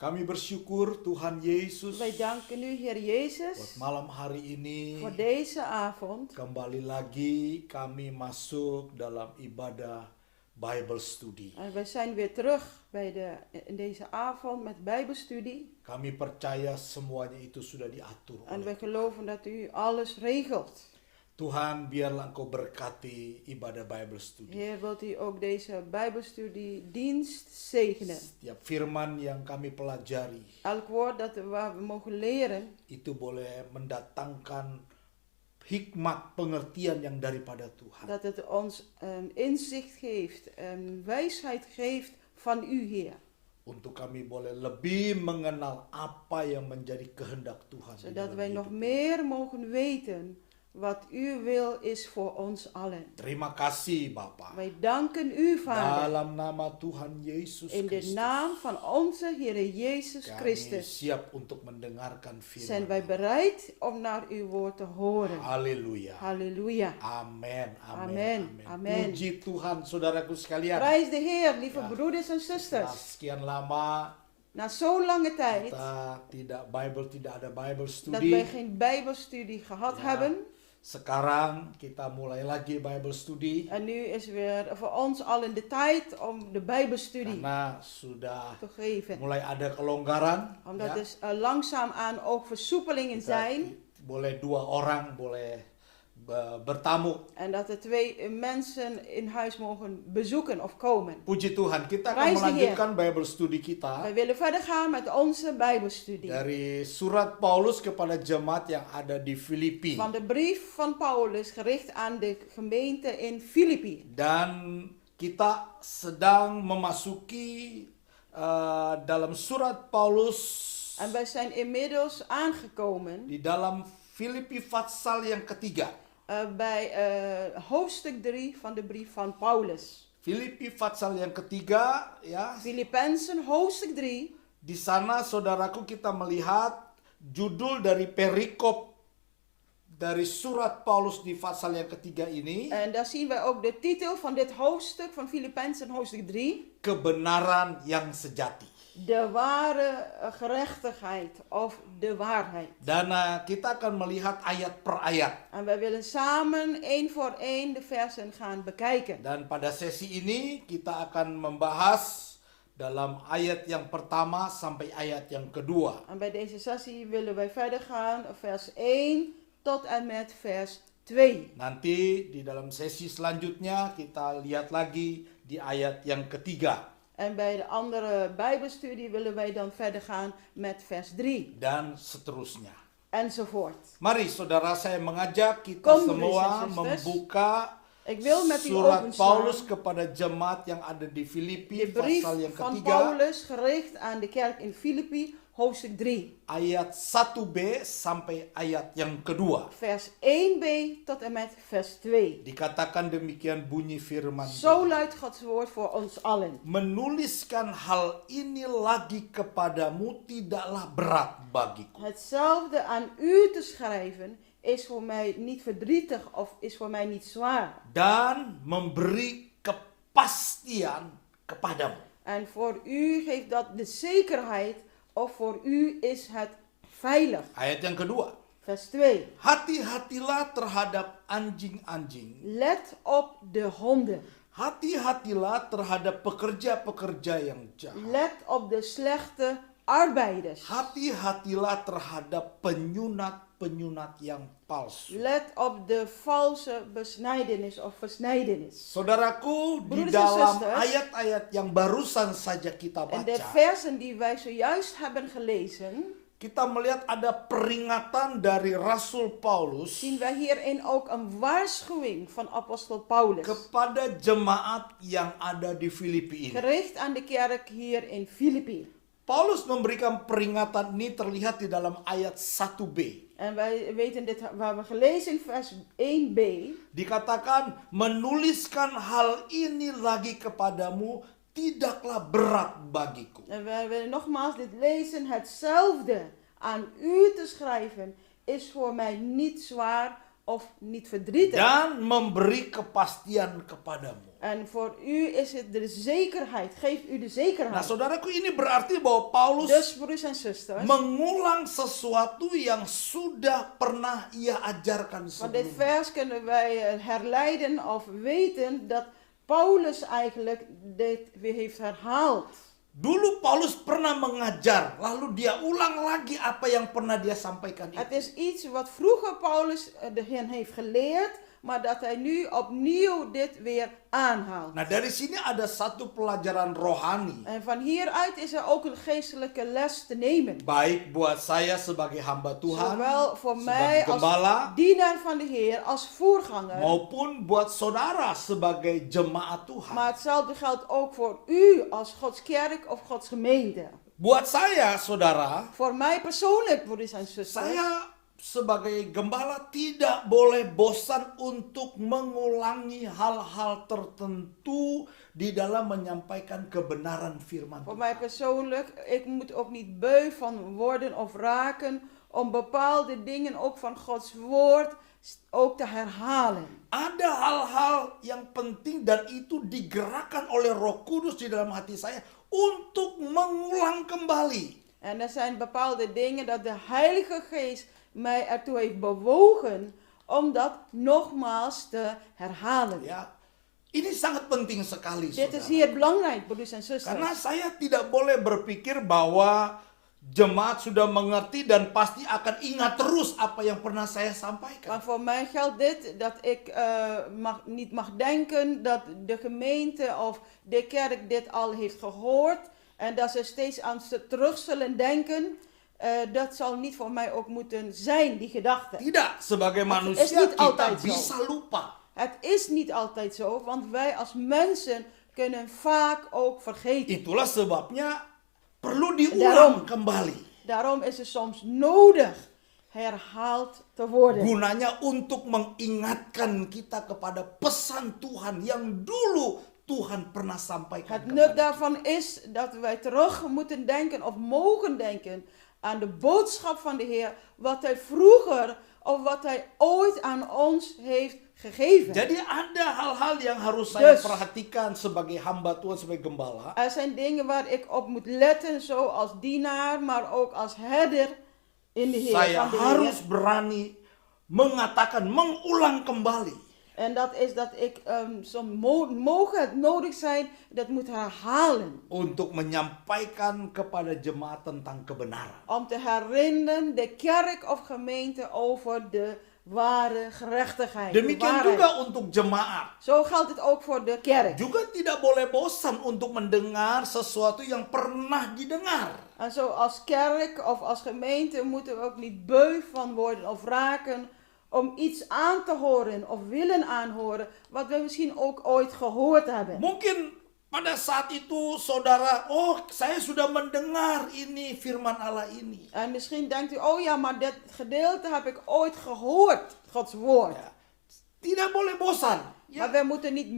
Kami bersyukur Tuhan Yesus Wij danken u, Heer buat Jezus, malam hari ini. voor deze avond. Kembali lagi kami masuk dalam ibadah Bible Study. En wij zijn weer terug in deze avond met Bijbelstudie. Kami percaya semuanya itu sudah diatur En oleh wij geloven dat u alles regelt. Tuhan. Biarlah Engkau berkati ibadah Bible Study. Heer, wilt u ook deze Bijbelstudiedienst zegenen. Setiap firman yang kami pelajari Elk woord waar we mogen leren, itu boleh mendatangkan hikmat pengertian yang daripada Tuhan. dat het ons inzicht geeft, wijsheid geeft van u, Heer. Untuk kami boleh lebih mengenal apa yang menjadi kehendak Tuhan. di Zodat dalam wij nog hidup. meer mogen weten wat uw wil is voor ons allen. Terima kasih Bapa. Wij danken u, Vader, Dalam nama Tuhan Yesus in de Kristus. naam van onze Heer Jezus Kami Christus. siap untuk mendengarkan Zijn firman. wij bereid om naar uw woord te horen. Haleluya. Halleluja. Amin. Amen. Amin. Amen. Puji Tuhan saudaraku sekalian. Prijs de Heer, lieve Ja. broeders en Setelah zusters. sekian lama Na zo'n lange tijd kita tidak ada Bible dat study. wij geen Bijbelstudie gehad Ja. hebben. Sekarang kita mulai lagi Bible study. En nu is weer voor ons allen de tijd om de Bijbelstudie Karena sudah te geven. mulai ada kelonggaran. Omdat ya. er langzaamaan ook versoepelingen Kita zijn. boleh 2 orang boleh bertamu. En dat er 2 mensen in huis mogen bezoeken of komen. Puji Tuhan, kita akan Praise the melanjutkan Bible study kita Wij willen verder gaan met onze Bijbelstudie. dari surat Paulus kepada jemaat yang ada di Filipi. Van de brief van Paulus gericht aan de gemeente in Filippi. Dan kita sedang memasuki dalam surat Paulus En wij zijn inmiddels aangekomen di dalam Filipi pasal yang ketiga. bij hoofdstuk 3 van de brief van Paulus. Filipi pasal yang ketiga, ya. Filippenzen hoofdstuk 3. Di sana saudaraku kita melihat judul dari perikop dari surat Paulus di pasal yang ketiga ini, En daar zien wij ook de titel van dit hoofdstuk van Filippenzen hoofdstuk 3. kebenaran yang sejati. De ware gerechtigheid of de waarheid. Dan kita akan melihat ayat per ayat. En wij willen samen één voor één de versen gaan bekijken. Dan pada sesi ini kita akan membahas dalam ayat yang pertama sampai ayat yang kedua. En bij deze sessie willen wij verder gaan, vers 1 tot en met vers 2. Nanti di dalam sesi selanjutnya kita lihat lagi di ayat yang ketiga. En bij de andere Bijbelstudie willen wij dan verder gaan met vers 3. Dan seterusnya. Enzovoort. Mari saudara, saya mengajak kita Kom, semua broeders en zusters. membuka Ik wil met u surat Paulus openslaan kepada jemaat yang ada di Filipi de brief pasal yang van ketiga Paulus gericht aan de kerk in Filippi, hoofdstuk 3. ayat 1b sampai ayat yang kedua. Vers 1b tot en met vers 2. Dikatakan demikian bunyi firman Zo Tuhan. luidt Gods woord voor ons allen. Menuliskan hal ini lagi kepadamu tidaklah berat bagiku. Hetzelfde aan u te schrijven is voor mij niet verdrietig of is voor mij niet zwaar. Dan memberi kepastian kepadamu. En voor u geeft dat de zekerheid of voor u is het veilig. Ayat yang kedua. Vers 2. Hati-hatilah terhadap anjing-anjing. Let op de honden. Hati-hatilah terhadap pekerja-pekerja yang jahat. Let op de slechte arbeiders. Hati-hatilah terhadap penyunat-penyunat yang palsu. Let op de valse besnijdenis of versnijdenis. Saudaraku, di Broeders en dalam zusters, ayat-ayat yang barusan saja kita En de baca, versen die wij zojuist hebben gelezen, kita melihat ada peringatan dari Rasul Paulus zien wij hierin ook een waarschuwing van apostel Paulus. kepada jemaat yang ada di Filipi ini. Gericht aan de kerk hier in Filippi. Paulus memberikan peringatan ini terlihat di dalam ayat 1b. En wij weten dit, waar we gelezen in vers 1b. Dikatakan, menuliskan hal ini lagi kepadamu tidaklah berat bagiku. En wij willen nogmaals dit lezen. Hetzelfde aan u te schrijven is voor mij niet zwaar of niet verdrietig. dan memberi kepastian kepadamu. En voor u is het de zekerheid. Geeft u de Nah, zekerheid. saudaraku, ini berarti bahwa Paulus Dus broers en zusters. mengulang sesuatu yang sudah pernah ia ajarkan Van dit sebelumnya. vers kunnen wij herleiden of weten dat Paulus eigenlijk dit weer heeft herhaald. Dulu Paulus pernah mengajar, lalu dia ulang lagi apa yang pernah dia sampaikan Het itu. is iets wat vroeger Paulus hen heeft geleerd, maar dat hij nu opnieuw dit weer aanhaalt. Nah, dari sini ada satu pelajaran rohani. En van hieruit is er ook een geestelijke les te nemen. Baik buat saya sebagai hamba Tuhan, Zowel voor mij sebagai als gembala, dienaar van de Heer, als voorganger. maupun buat saudara sebagai jemaat Tuhan. Maar hetzelfde geldt ook voor u als Gods kerk of Gods gemeente. Buat saya, saudara, Voor mij persoonlijk, broeders en zusters. saya sebagai gembala tidak boleh bosan untuk mengulangi hal-hal tertentu di dalam menyampaikan kebenaran firman Voor Tuhan. mij persoonlijk, ik moet ook niet beu van worden of raken om bepaalde dingen ook van Gods woord ook te herhalen. Ada hal-hal yang penting dan itu digerakkan oleh Roh Kudus di dalam hati saya untuk mengulang kembali. En er zijn bepaalde dingen dat de Heilige Geest mij ertoe heeft bewogen om dat nogmaals te herhalen. Ya, ini sangat penting sekali, Dit is saudara. hier belangrijk, broeders en Karena zusters. saya tidak boleh berpikir bahwa jemaat sudah mengerti dan pasti akan ingat terus apa yang pernah saya sampaikan. Maar voor mij geldt dit, dat ik niet mag denken dat de gemeente of de kerk dit al heeft gehoord. En dat ze steeds aan ze terug zullen denken. Dat zal niet voor mij ook moeten zijn, die gedachte. Tidak, sebagai is manusia niet kita altijd zo. bisa lupa. Het is niet altijd zo, want wij als mensen kunnen vaak ook vergeten. Itulah sebabnya perlu diulang Daarom. kembali. Daarom is het soms nodig herhaald te worden. Gunanya untuk mengingatkan kita kepada pesan Tuhan yang dulu Tuhan pernah sampaikan Het nut kepada kita. daarvan is dat wij terug moeten denken of mogen denken aan de boodschap van de Heer, wat Hij vroeger of wat Hij ooit aan ons heeft gegeven. Jadi ada hal-hal yang harus saya Dus. perhatikan sebagai hamba Tuhan, sebagai gembala. Er zijn dingen waar ik op moet letten, zo als dienaar, maar ook als herder in de Heer. Saya van de harus Heer. berani mengatakan, mengulang kembali. En dat is dat ik soms mogen het nodig zijn, dat moet herhalen. Untuk menyampaikan kepada jemaat tentang kebenaran. Om te herinneren de kerk of gemeente over de ware gerechtigheid. de Demikian waarheid. juga untuk jemaat. Zo geldt het ook voor de kerk. Juga tidak boleh bosan untuk mendengar sesuatu yang pernah didengar. En zo als kerk of als gemeente moeten we ook niet beu van worden of raken om iets aan te horen of willen aanhoren wat we misschien ook ooit gehoord hebben. Mungkin pada saat itu saudara, oh saya sudah mendengar ini firman Allah ini. En misschien denkt u, oh ja, maar dit gedeelte heb ik ooit gehoord, Gods woord. Ya, tidak boleh bosan. Ya. Maar we moeten niet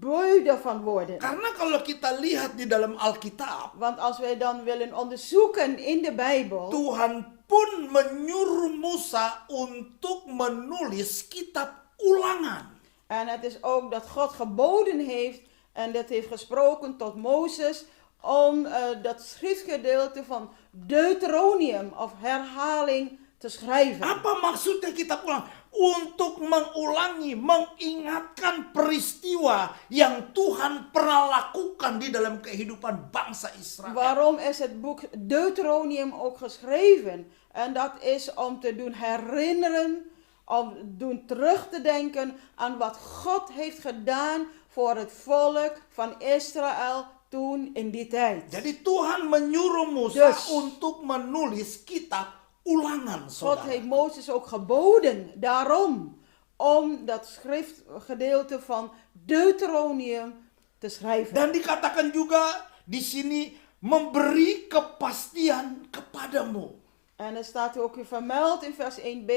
beu daarvan worden. Karena kalau kita lihat di dalam Alkitab, Want als wij dan willen onderzoeken in de Bijbel, Tuhan pun menyuruh Musa untuk menulis kitab ulangan. en het is ook dat God geboden heeft en dat heeft gesproken tot Mozes om dat schriftgedeelte van Deuteronomium of herhaling te schrijven. Apa maksudnya kitab ulangan? Untuk mengulangi, mengingatkan peristiwa yang Tuhan pernah lakukan di dalam kehidupan bangsa Israel. Waarom is het boek Deuteronomium ook geschreven? En dat is om te doen herinneren, om doen terug te denken aan wat God heeft gedaan voor het volk van Israël toen in die tijd. Jadi Tuhan menyuruh Musa Dus. untuk menulis kitab ulangan, God saudara. heeft Mozes ook geboden daarom om dat schriftgedeelte van Deuteronomium te schrijven. Dan dikatakan juga di sini memberi kepastian kepadamu. En er staat ook weer vermeld in vers 1b.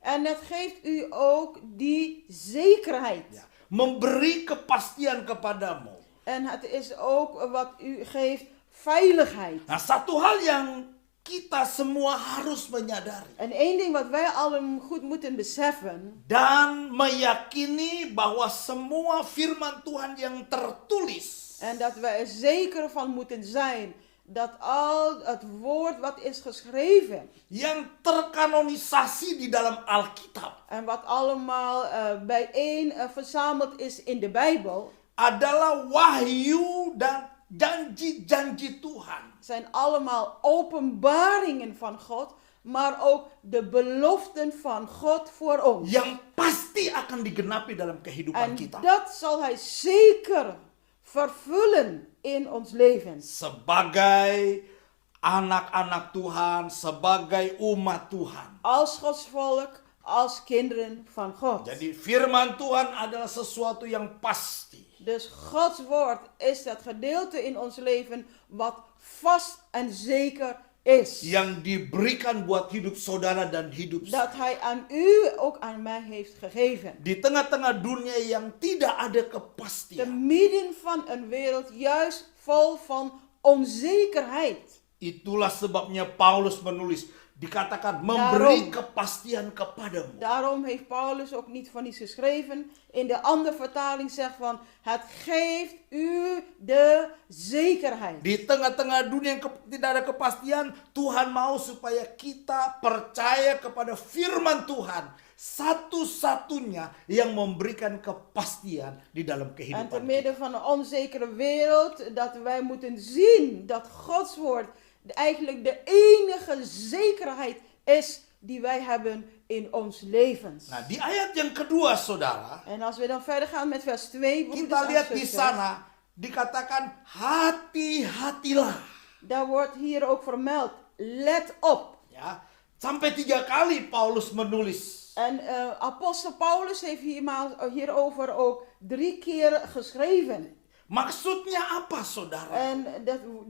En het geeft u ook die zekerheid. Ya, memberi kepastian kepadamu. En het is ook wat u geeft veiligheid. Nah, satu hal yang kita semua harus menyadari En één ding wat wij allen goed moeten beseffen, dan meyakini bahwa semua firman Tuhan yang tertulis en dat wij er zeker van moeten zijn, dat al het woord wat is geschreven, yang terkanonisasi di dalam Alkitab en wat allemaal bijeen verzameld is in de Bijbel, adalah wahyu dan janji-janji Tuhan zijn allemaal openbaringen van God, maar ook de beloften van God voor ons. yang pasti akan digenapi dalam kehidupan En kita. dat zal Hij zeker vervullen in ons leven. Sebagai anak-anak Tuhan, sebagai umat Tuhan. Als Gods volk, als kinderen van God. Jadi firman Tuhan adalah sesuatu yang pasti. Dus Gods woord is dat gedeelte in ons leven wat vast en zeker is. Yang diberikan buat hidup saudara dan hidup Dat saya. Hij aan u, ook aan mij heeft gegeven. Di tengah-tengah dunia yang tidak ada Te kepastian. midden van een wereld juist vol van onzekerheid. Itulah sebabnya Paulus menulis, dikatakan memberi kepastian kepadamu. Daarom heeft Paulus ook niet van iets geschreven. In de andere vertaling zegt van, het geeft u de zekerheid. Di tengah-tengah dunia yang tidak ada kepastian, Tuhan mau supaya kita percaya kepada firman Tuhan. Satu-satunya yang memberikan kepastian di dalam En te kehidupan kita. midden van een onzekere wereld, dat wij moeten zien dat Gods woord eigenlijk de enige zekerheid is die wij hebben in ons levens. Nah, di ayat yang kedua, saudara, En als we dan verder gaan met vers 2, broeders kita en lihat di zusters, sana dikatakan hati-hatilah. daar wordt hier ook vermeld, let op. Ya, sampai 3 kali Paulus menulis. En apostel Paulus heeft hierover ook 3 keer geschreven. Maksudnya apa, saudara? En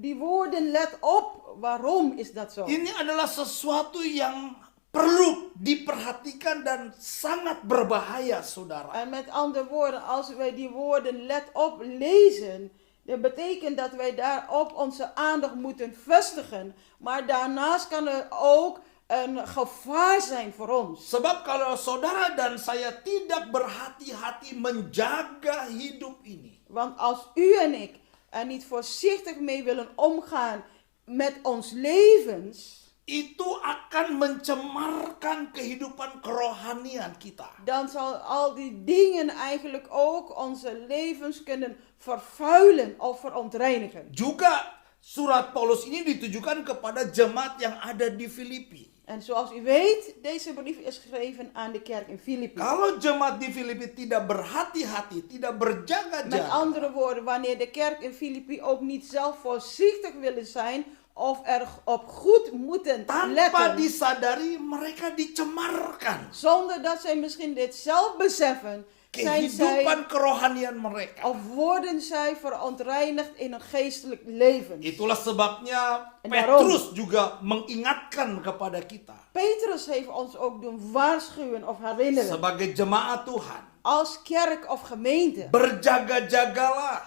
die woorden let op, waarom is dat zo? Ini adalah sesuatu yang perlu diperhatikan dan sangat berbahaya, saudara. En met andere woorden, als wij die woorden let op lezen, dat betekent dat wij daarop onze aandacht moeten vestigen. Maar daarnaast kan er ook een gevaar zijn voor ons. Sebab kalau saudara dan saya tidak berhati-hati menjaga hidup ini, Want als u en ik er niet voorzichtig mee willen omgaan met ons levens, itu akan mencemarkan kehidupan kerohanian kita. dan zal al die dingen eigenlijk ook onze levens kunnen vervuilen of verontreinigen. Juga surat Paulus ini ditujukan kepada jemaat yang ada di Filipi. En zoals u weet, deze brief is geschreven aan de kerk in Filippi. Kalau jemaat di Filipi tidak berhati-hati, tidak Met berjaga-jaga, andere woorden, wanneer de kerk in Filippi ook niet zelf voorzichtig willen zijn of er op goed moeten tanpa letten, disadari mereka dicemarkan zonder dat zij misschien dit zelf beseffen, zijn zij kehidupan kerohanian mereka. of worden zij verontreinigd in een geestelijk leven. Itulah sebabnya En daarom- Petrus juga mengingatkan kepada kita Petrus heeft ons ook doen waarschuwen of herinneren. sebagai jemaat Tuhan, Als kerk of gemeente, berjaga-jagalah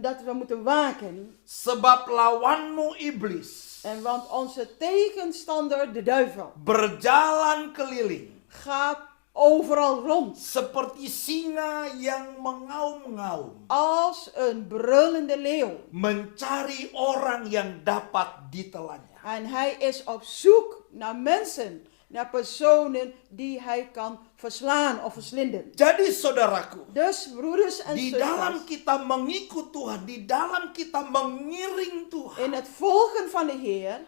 dat we moeten waken. sebab lawanmu iblis En want onze tegenstander, de duivel, berjalan keliling gaat overal rond. seperti singa yang mengaum-ngaum, Als een brullende leeuw. mencari orang yang dapat ditelannya. En hij is op zoek naar mensen, naar personen die hij kan verslaan of verslinden. Jadi saudaraku, Dus broeders en di dalam zusters, kita mengikut Tuhan, di dalam kita mengiring Tuhan, in het volgen van de Heer,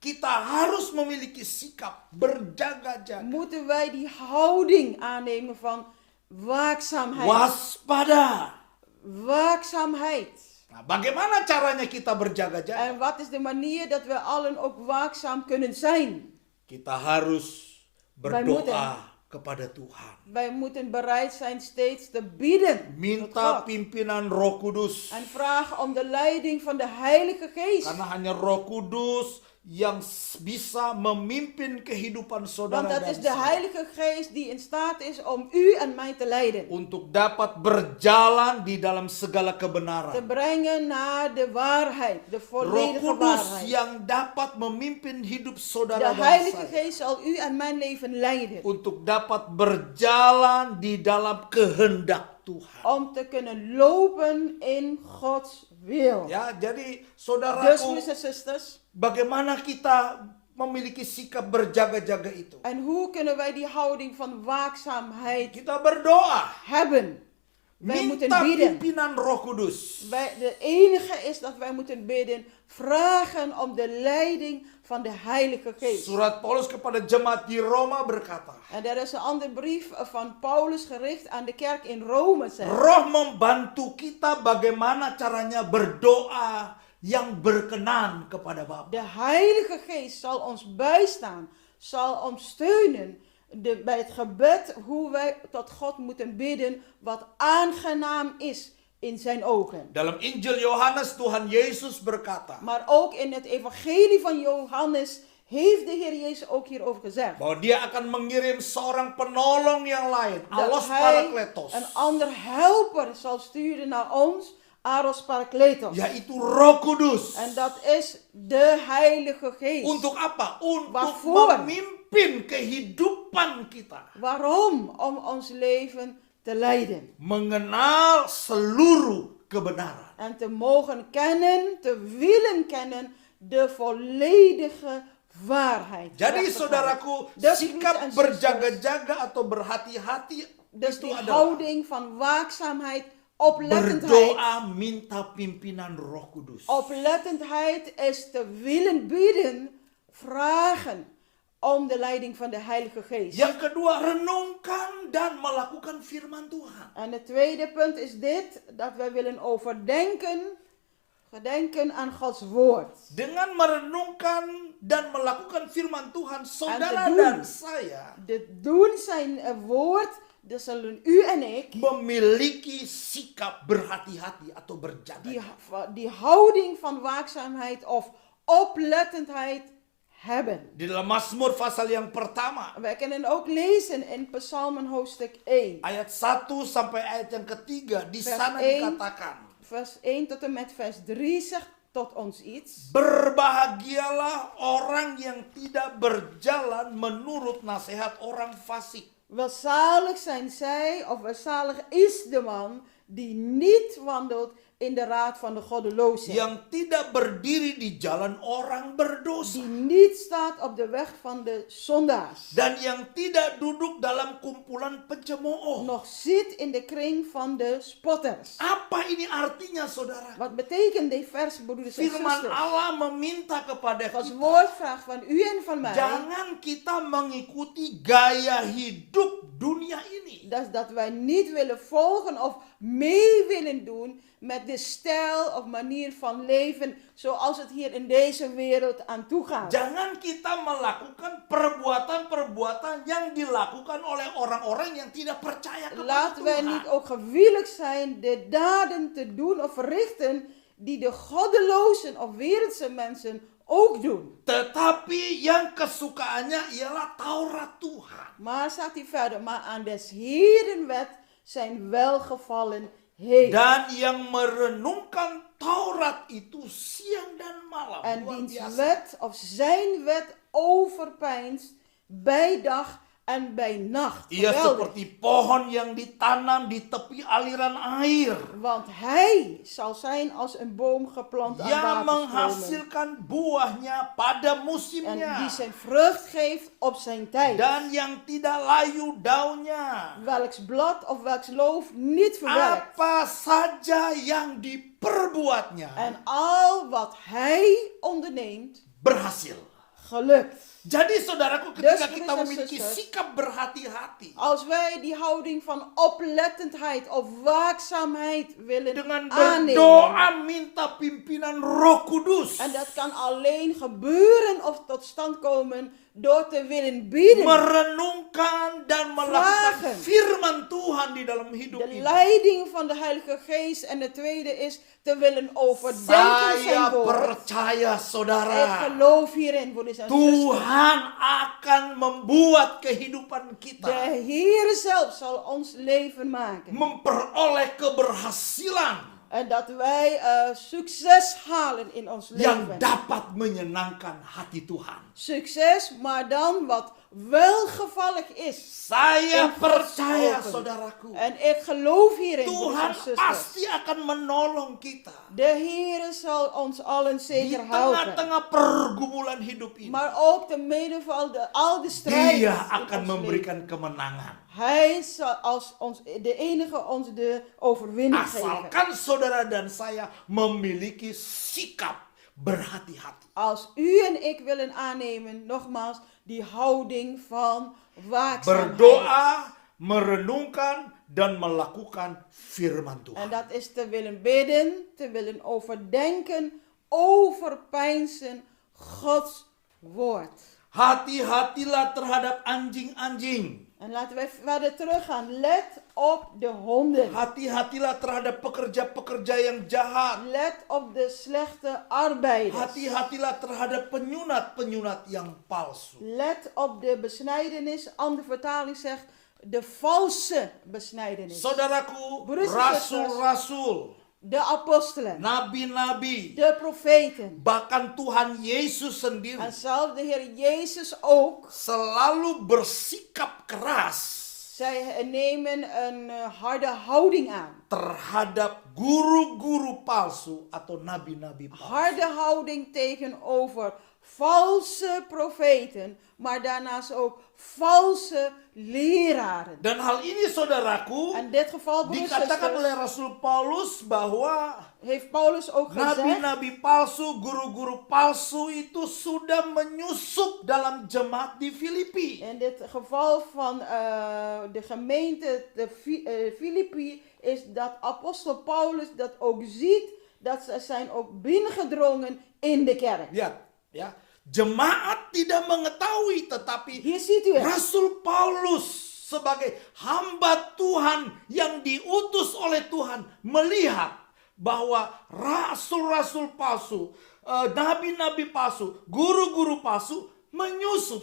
kita harus memiliki sikap berjaga-jaga, moeten wij die houding aannemen van waakzaamheid. waspada. Waakzaamheid. Nah, bagaimana caranya kita berjaga-jaga? En wat is de manier dat we allen ook waakzaam kunnen zijn? Kita harus Wij berdoa moeten. kepada Tuhan. Wij moeten bereid zijn steeds te bieden tot Minta God. pimpinan Roh Kudus. En vragen om de leiding van de Heilige Geest. Karena hanya Roh Kudus yang bisa memimpin kehidupan saudara Want dat dan is de saya Heilige Geest die in staat is om u en mij te leiden. untuk dapat berjalan di dalam segala Te kebenaran. brengen naar de waarheid, de Roh volledige Kudus waarheid. yang dapat memimpin hidup De saudara dan Heilige saya Geest zal u en mijn leven leiden. untuk dapat berjalan di dalam kehendak Tuhan. Om te kunnen lopen in Gods wil. Ya, jadi Dus, saudaraku, broers en zusters, bagaimana kita memiliki sikap berjaga-jaga itu? en hoe kunnen wij die houding van waakzaamheid Kita berdoa, hebben? Wij moeten minta bidden. pimpinan Roh Kudus. De enige is dat wij moeten bidden, vragen om de leiding van de Heilige Geest. Surat Paulus kepada jemaat di Roma berkata, En er is een andere brief van Paulus gericht aan de kerk in Rome. Zegt. Roh membantu kita bagaimana caranya berdoa yang berkenan kepada Bapa. De Heilige Geest zal ons bijstaan, zal ons steunen bij het gebed hoe wij tot God moeten bidden, wat aangenaam is in zijn ogen. Dalam Injil Yohanes Tuhan Yesus berkata Maar ook in het evangelie van Johannes heeft de Heer Jezus ook hierover gezegd. bahwa dia akan mengirim seorang penolong yang lain, Dat Alos hij Parakletos, een ander helper zal sturen naar ons, Aros Parakletos. yaitu Roh Kudus. En dat is de Heilige Geest. Untuk apa? Untuk Waarvoor? memimpin kehidupan kita. Waarom? Om ons leven te leiden. Mengenal seluruh kebenaran. En te mogen kennen, te willen kennen, de volledige waarheid. Jadi Gerechtigheid. saudaraku, Dus, sikap broers en berjaga-jaga atau berhati-hati Dus itu die adalah houding van waakzaamheid, oplettendheid. berdoa minta pimpinan Roh Kudus. Oplettendheid is te willen bidden, vragen om de leiding van de Heilige Geest. Yang kedua, renungkan dan melakukan firman Tuhan. En het tweede punt is dit, dat wij willen overdenken, gedenken aan Gods woord. Dengan merenungkan dan melakukan firman Tuhan, saudara doen. dan saya Dit doen zijn woord, dat zullen u en ik, memiliki sikap berhati-hati atau berjaga. die houding van waakzaamheid of oplettendheid hebben. Di dalam Mazmur pasal yang pertama, Wij kunnen ook lezen in Psalmen hoofdstuk 1, ayat 1 sampai ayat yang ketiga, di Vers sana 1. dikatakan, vers 1 tot en met vers 3 zegt tot ons iets. berbahagialah orang yang tidak berjalan menurut nasihat orang fasik. Welzalig zijn zij, of welzalig is de man die niet wandelt in de raad van de goddelozen. Yang tidak berdiri di jalan orang berdosa. Die niet staat op de weg van de zondaars. Dan yang tidak duduk dalam kumpulan pencemooh. Nog zit in de kring van de spotters. Apa ini artinya, saudara? Wat betekent dit vers, broeders en Firman zusters? Allah meminta kepada Gods kita, woord vraagt van u en van mij. jangan kita mengikuti gaya hidup dunia ini. Dat wij niet willen volgen of mee willen doen met de stijl of manier van leven zoals het hier in deze wereld aan toe gaat. Jangan kita melakukan perbuatan-perbuatan yang dilakukan oleh orang-orang yang tidak percaya kepada Laten wij Tuhan. niet ook gewillig zijn de daden te doen of verrichten die de goddelozen of wereldse mensen ook doen. Tetapi yang kesukaannya ialah Taurat Tuhan. Maar staat hij verder, maar aan des Heeren wet zijn welgevallen heeft. Dan yang merenungkan Taurat itu siang dan malam. En Luar diens biasa. wet of zijn wet overpeinst bij dag en bij nacht. Ia Geweldig. seperti pohon yang ditanam di tepi aliran air. Want hij zal zijn als een boom geplant aan Yang waterstromen. menghasilkan buahnya pada En musimnya. die zijn vrucht geeft op zijn tijd. Dan yang tidak layu daunnya. Welks blad of welks loof niet verwerkt. Apa saja yang diperbuatnya En al wat hij onderneemt, berhasil. gelukt. Jadi saudaraku, ketika Dus, kita broers en memiliki zusters, sikap berhati-hati Als wij die houding van oplettendheid of waakzaamheid willen dengan aannemen. berdoa minta pimpinan Roh Kudus, En dat kan alleen gebeuren of tot stand komen door te willen bidden. merenungkan dan melakukan Vragen. firman Tuhan di dalam hidup De ini. leiding van de Heilige Geest. En de tweede is te willen overdenken zijn Saya woord. percaya Ik saudara, geloof hierin, broeders en zusters. Tuhan akan membuat kehidupan kita De Heer zelf zal ons leven maken. memperoleh keberhasilan En dat wij succes halen in ons yang leven. dapat menyenangkan hati Tuhan. Succes, maar dan wat welgevallig is. Saya In Gods percaya ogen. saudaraku, En ik geloof hierin, broeders Tuhan en zusters. pasti akan menolong kita De Heer zal ons allen di zeker helpen. tengah-tengah pergumulan hidup ini. Maar ook te midden van al de strijd. Dia in akan ons leven. memberikan kemenangan. Hij zal als de enige ons de overwinning geven. Asalkan saudara dan saya memiliki sikap berhati-hati. Als u en ik willen aannemen, nogmaals, die houding van waakzaamheid. Berdoa, merenungkan, dan melakukan firman En Tuhan. dat is te willen bidden, te willen overdenken, overpeinzen Gods woord. Hati-hatilah terhadap anjing-anjing. En laten wij verder teruggaan. Let op de honden. Hati-hatilah terhadap pekerja-pekerja yang jahat. Let op de slechte arbeiders. Hati-hatilah terhadap penyunat-penyunat yang palsu. Let op de besnijdenis. Andere vertaling zegt de valse besnijdenis. Saudaraku, Broeders en rasul-rasul, De apostelen. nabi-nabi, De profeten. bahkan Tuhan Yesus sendiri En zelfs de Heer Jezus ook. selalu bersikap keras Zij nemen een harde houding aan. terhadap guru-guru palsu atau nabi-nabi palsu. Harde houding tegenover valse profeten. Maar daarnaast ook valse leraren. Dan hal ini saudaraku In dit geval, broeders en dikatakan oleh zusters, Rasul Paulus bahwa heeft Paulus ook gezegd. nabi-nabi palsu, guru-guru palsu itu sudah menyusup dalam jemaat di Filipi. In dit geval van de gemeente de Filippi is dat apostel Paulus dat ook ziet. Dat ze zijn ook binnengedrongen in de kerk. Lihat, ya. Jemaat tidak mengetahui, tetapi Hier ziet u het. Rasul Paulus sebagai hamba Tuhan yang diutus oleh Tuhan melihat bahwa rasul-rasul palsu, nabi-nabi palsu, guru-guru palsu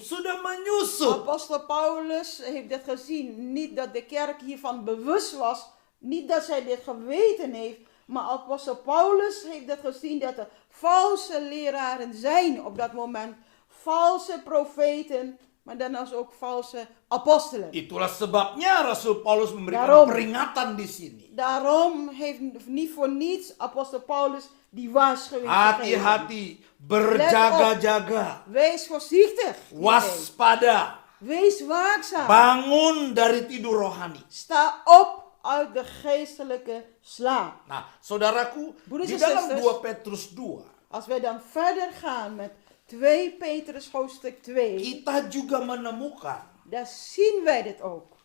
sudah menyusup. Apostel Paulus heeft dit gezien. Niet dat de kerk hiervan bewust was. Niet dat zij dit geweten heeft. Maar apostel Paulus heeft dat gezien dat er valse leraren zijn op dat moment. Valse profeten. Maar daarnaast ook valse apostelen. Itulah sebabnya Rasul Paulus memberikan Daarom. peringatan di sini. Daarom heeft niet voor niets apostel Paulus die waarschuwing gegeven. Hati-hati, berjaga-jaga, Wees voorzichtig. waspada, Wees waakzaam. bangun dari tidur rohani. Sta op uit de geestelijke slaap. Nah, saudaraku, Broeders di en dalam zusters, 2 Petrus 2, Als wij dan verder gaan met 2 Petrus hoofdstuk 2, kita juga menemukan daar zien wij dit ook.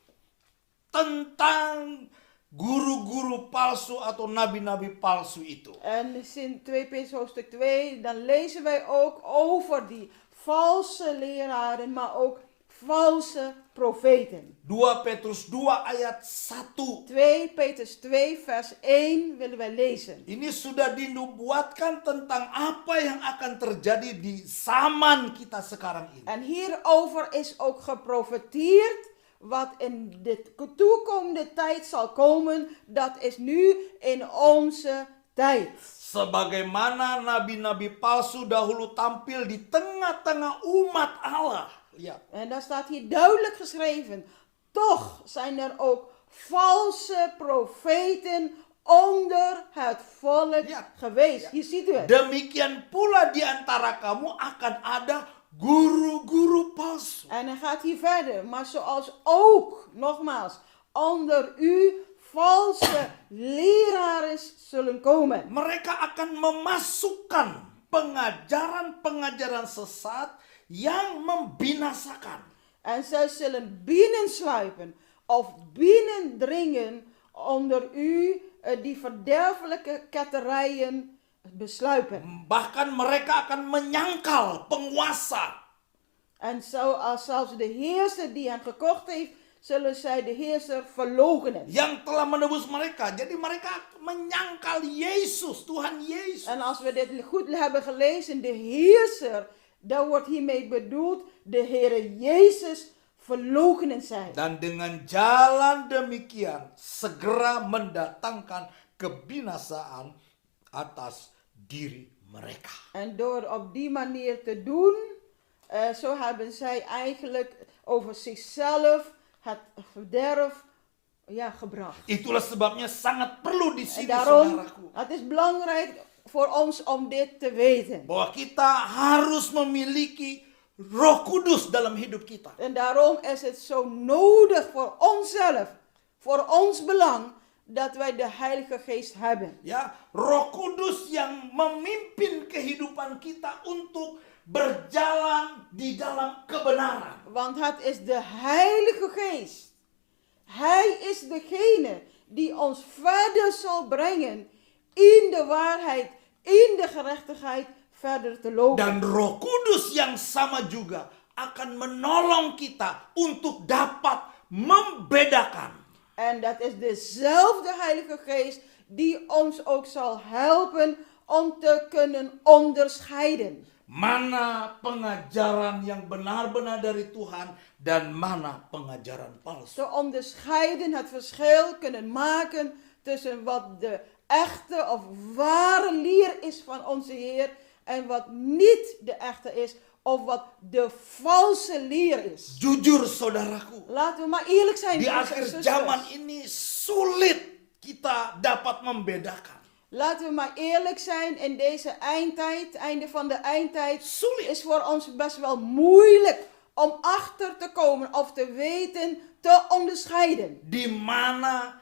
tentang guru-guru palsu atau nabi-nabi palsu itu. En in 2 Petrus hoofdstuk 2, dan lezen wij ook over die valse leraren, maar ook valse profeten. 2 Petrus 2 ayat 1. 2 Petrus 2 vers 1 willen wij lezen. Ini sudah dinubuatkan tentang apa yang akan terjadi di zaman kita sekarang ini. En hierover is ook geprofeteerd wat in de toekomende tijd zal komen. Dat is nu in onze tijd. Sebagaimana nabi-nabi palsu dahulu tampil di tengah-tengah umat Allah. Lihat. En daar staat hier duidelijk geschreven. Toch zijn er ook valse profeten onder het volk Ja. geweest. Hier ziet u het. Demikian pula di antara kamu akan ada guru-guru palsu. En hij gaat hier verder. Maar zoals ook, nogmaals, onder u valse leraren zullen komen. Mereka akan memasukkan pengajaran-pengajaran sesat yang membinasakan. En zij zullen binnensluipen of binnendringen onder u die verderfelijke ketterijen besluipen. Bahkan mereka akan menyangkal penguasa. En zoals zelfs de heerser die hen gekocht heeft, zullen zij de heerser verloochenen. Yang telah menebus mereka. Jadi mereka menyangkal Yesus, Tuhan Yesus. En als we dit goed hebben gelezen, de heerser, dan wordt hiermee bedoeld de Heere Jezus verloochenen zij. Dan dengan jalan demikian segera mendatangkan kebinasaan atas diri mereka. En door op die manier te doen, zo hebben zij eigenlijk over zichzelf het verderf gebracht. Itulah sebabnya sangat perlu di En sini daarom, saudaraku. het is belangrijk voor ons om dit te weten. Bahwa kita harus memiliki Roh Kudus dalam hidup kita. En daarom is het zo nodig voor onszelf, voor ons belang, dat wij de Heilige Geest hebben. Ya, Roh Kudus yang memimpin kehidupan kita untuk berjalan di dalam kebenaran. Want het is de Heilige Geest. Hij is degene die ons verder zal brengen in de waarheid, in de gerechtigheid verder te lopen. Dan Roh Kudus yang sama juga akan menolong kita untuk dapat membedakan En dat is dezelfde Heilige Geest die ons ook zal helpen om te kunnen onderscheiden. mana pengajaran yang benar-benar dari Tuhan dan mana pengajaran palsu. Te onderscheiden, het verschil kunnen maken tussen wat de echte of ware leer is van onze Heer en wat niet de echte is of wat de valse leer is. Jujur saudaraku, Laten we maar eerlijk zijn. di broeders en akhir zusters. zaman ini sulit kita dapat membedakan. Laten we maar eerlijk zijn, in deze eindtijd, einde van de eindtijd, Sulit. is voor ons best wel moeilijk om achter te komen of te weten, te onderscheiden. Di mana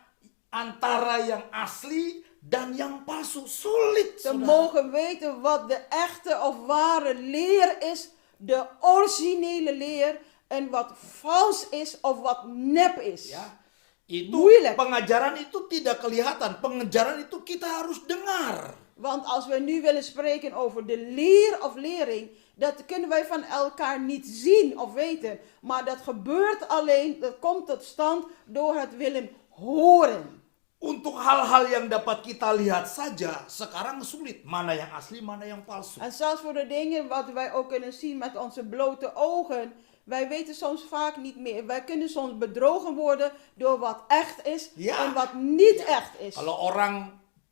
antara yang asli dan yang palsu. Sulit. Te saudara. mogen weten wat de echte of ware leer is, de originele leer, en wat vals is of wat nep is. Ya, itu Moeilijk. pengajaran itu tidak kelihatan. Pengajaran itu kita harus dengar. Want als we nu willen spreken over de leer of lering, dat kunnen wij van elkaar niet zien of weten. Maar dat gebeurt alleen, dat komt tot stand door het willen horen. Untuk hal-hal yang dapat kita lihat saja, sekarang sulit. Mana yang asli, mana yang palsu. En zelfs voor de dingen wat wij ook kunnen zien met onze blote ogen, wij weten soms vaak niet meer. Wij kunnen soms bedrogen worden door wat echt is Ja. en wat niet Ja. echt is. Kalau orang,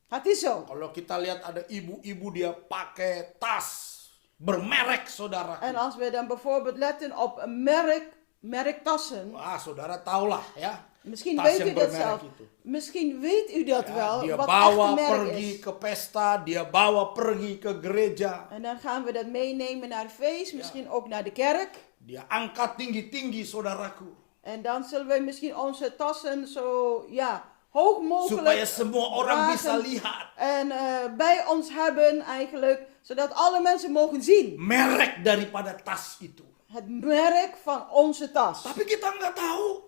Het is zo. kalau kita lihat ada ibu-ibu dia pakai tas bermerek, saudara. En als we dan bijvoorbeeld letten op een merktassen, Wah, saudara tahulah ya. misschien Tas weet yang u dat bermerk zelf. itu. Misschien weet u dat Ya, wel, dia wat bawa echt merk pergi is. ke pesta, dia bawa pergi ke gereja. En dan gaan we dat meenemen naar het feest, misschien ook naar de kerk. Dia angkat tinggi-tinggi, saudaraku. En dan zullen we misschien onze tassen zo, hoog mogelijk Supaya semua orang bisa dragen lihat. en bij ons hebben eigenlijk, zodat alle mensen mogen zien Merek daripada tas itu. het merk van onze tas. Tapi kita nggak tahu.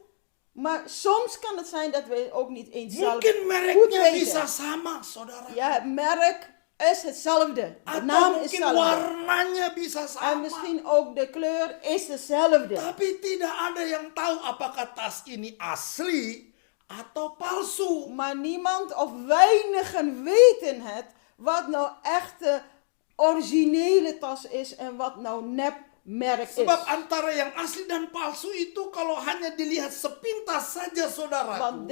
Maar soms kan het zijn dat we ook niet eens zelf Mungkin goed mereknya weten. bisa sama, saudara. Ja, het merk is hetzelfde. De Atau naam is mungkin hetzelfde. warnanya bisa En sama. misschien ook de kleur is dezelfde. Tapi tidak ada yang tahu apakah tas ini asli atau palsu. Maar niemand of weinigen weten het wat nou echte originele tas is en wat nou nep merk is. Sebab antara yang asli dan palsu itu kalau hanya dilihat sepintas saja, saudara. Want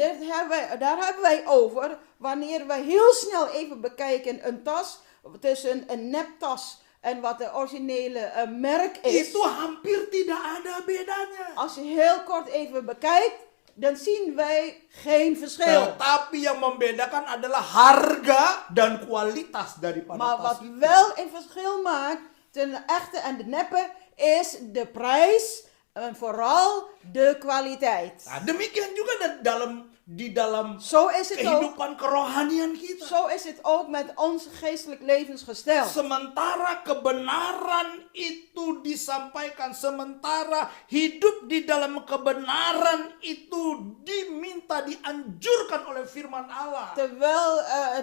daar hebben wij over wanneer wij heel snel even bekijken een tas tussen een neptas en wat de originele merk is. Itu hampir tidak ada bedanya. Als je heel kort even bekijkt, dan zien wij geen verschil. Tetapi yang membedakan adalah harga dan kualitas daripada Maar tas wat itu. wel een verschil maakt tussen de echte en de neppe is de prijs en vooral de kwaliteit. Nah, demikian juga di dalam Zo is het ook. kehidupan kerohanian kita. Zo is het ook met ons geestelijk levensgestel. Sementara kebenaran itu disampaikan, sementara hidup di dalam kebenaran itu dianjurkan oleh firman Allah. Terwijl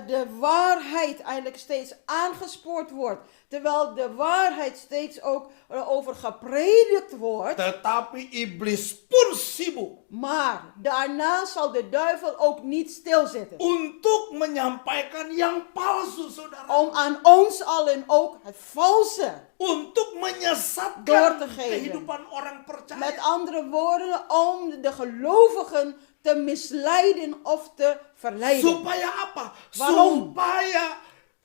de waarheid eigenlijk steeds aangespoord wordt. Terwijl de waarheid steeds ook over gepredikt wordt. Tetapi iblis pun sibuk Maar daarna zal de duivel ook niet stilzitten. untuk menyampaikan yang palsu, saudara. Om aan ons allen ook het valse. Untuk Door menyesatkan te geven. kehidupan orang percaya. Met andere woorden, om de gelovigen te misleiden of te verleiden. Supaya apa? Waarom? Supaya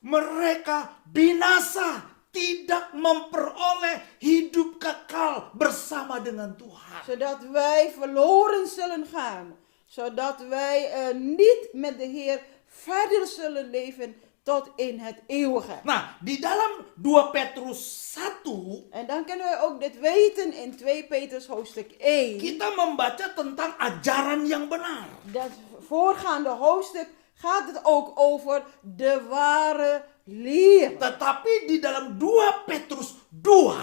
mereka binasa, tidak memperoleh hidup kekal bersama dengan Tuhan. Zodat wij verloren zullen gaan. Zodat wij niet met de Heer verder zullen leven tot in het eeuwige. Nah, di dalam 2 Petrus 1 En dan kunnen we ook dit weten in 2 Petrus hoofdstuk 1. kita membaca tentang ajaran yang benar. Dat voorgaande hoofdstuk gaat het ook over de ware leer. Tetapi di dalam 2 Petrus 2